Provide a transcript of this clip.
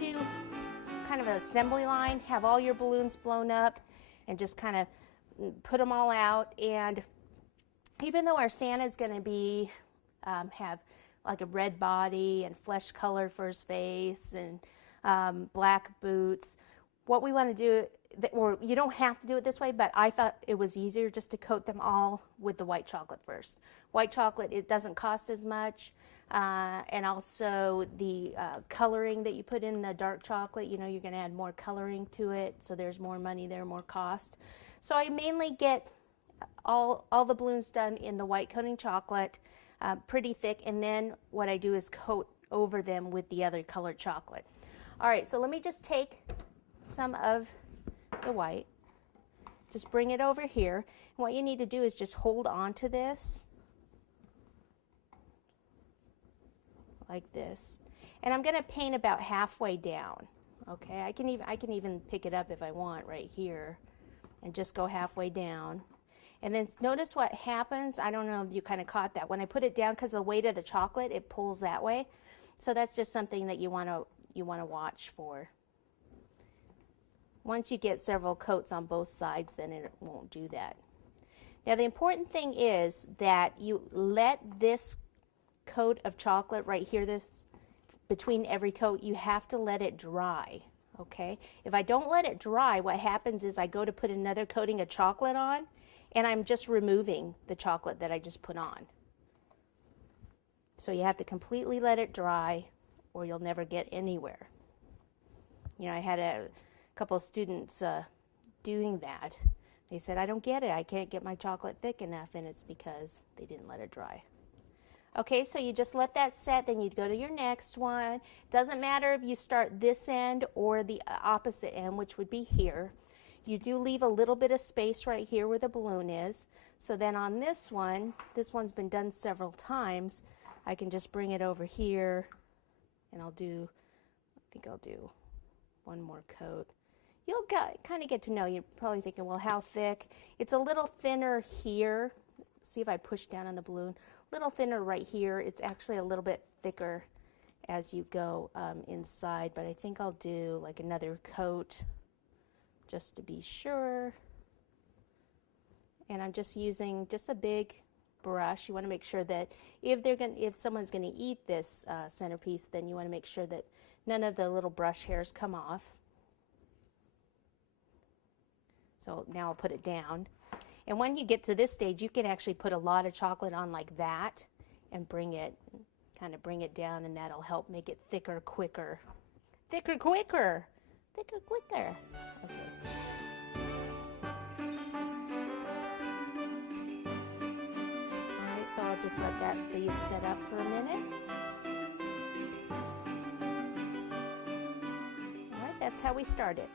do kind of an assembly line, have all your balloons blown up and just kind of put them all out. And even though our Santa is going to be have like a red body and flesh color for his face and black boots, what we want to do, or you don't have to do it this way, but I thought it was easier just to coat them all with the white chocolate first. White chocolate, it doesn't cost as much, and also the coloring that you put in the dark chocolate, you know, you're going to add more coloring to it, so there's more money there, more cost. So I mainly get all the balloons done in the white coating chocolate, pretty thick, and then what I do is coat over them with the other colored chocolate. All right, so let me just take some of the white, just bring it over here. And what you need to do is just hold on to this like this, and I'm going to paint about halfway down. Okay, I can even pick it up if I want right here and just go halfway down. And then notice what happens. I don't know if you kind of caught that. When I put it down, because the weight of the chocolate, it pulls that way. So that's just something that you want to watch for. Once you get several coats on both sides, then it won't do that. Now the important thing is that you let this coat of chocolate right here, this between every coat, you have to let it dry. Okay? If I don't let it dry, what happens is I go to put another coating of chocolate on, and I'm just removing the chocolate that I just put on. So you have to completely let it dry, or you'll never get anywhere. You know, I had a couple of students doing that. They said, I don't get it. I can't get my chocolate thick enough, and it's because they didn't let it dry. Okay, so you just let that set, then you go to your next one. Doesn't matter if you start this end or the opposite end, which would be here. You do leave a little bit of space right here where the balloon is. So then on this one's been done several times, I can just bring it over here, and I think I'll do one more coat. You'll kind of get to know, you're probably thinking, well, how thick? It's a little thinner here. See if I push down on the balloon. A little thinner right here. It's actually a little bit thicker as you go inside, but I think I'll do like another coat just to be sure. And I'm just using just a big brush. You want to make sure that if someone's going to eat this centerpiece, then you want to make sure that none of the little brush hairs come off. So now I'll put it down. And when you get to this stage, you can actually put a lot of chocolate on like that and kind of bring it down, and that'll help make it thicker, quicker. Thicker, quicker. Thicker, quicker. Okay. All right, so I'll just let these set up for a minute. All right, that's how we start it.